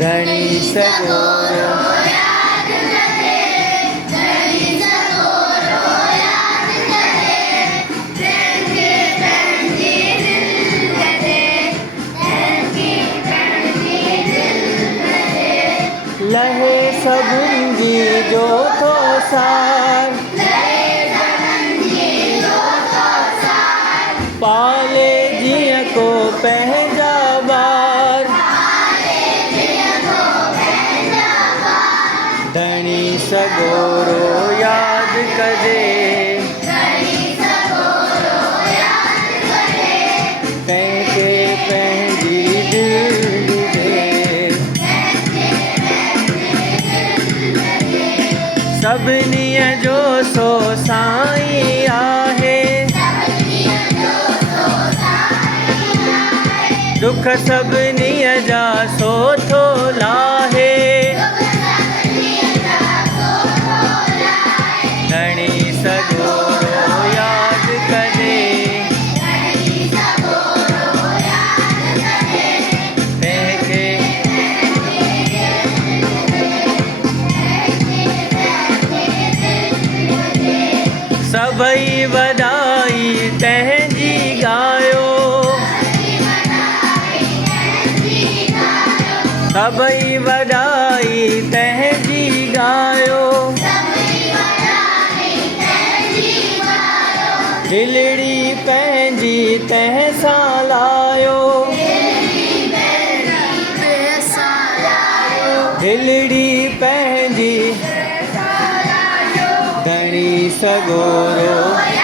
धणी सगोरो लहे सभिन जी जो थो सार पाले जीअं को पंहिंजा ॿार धणी सगोरो यादि कजे तंहिंखे पंहिंजी दिलि ॾिजे सभिनीअ जो सो साईं आहे दुख सभिनीअ जा सो थो लाहे धणी सगोरो यादि कजे तंहिंखे सभई वॾाई तंहिंजी ॻायो सभई वॾाई तंहिंजी ॻायो दिलड़ी पंहिंजी तंहिं सां लायो दिलड़ी पंहिंजी धणी सगोरो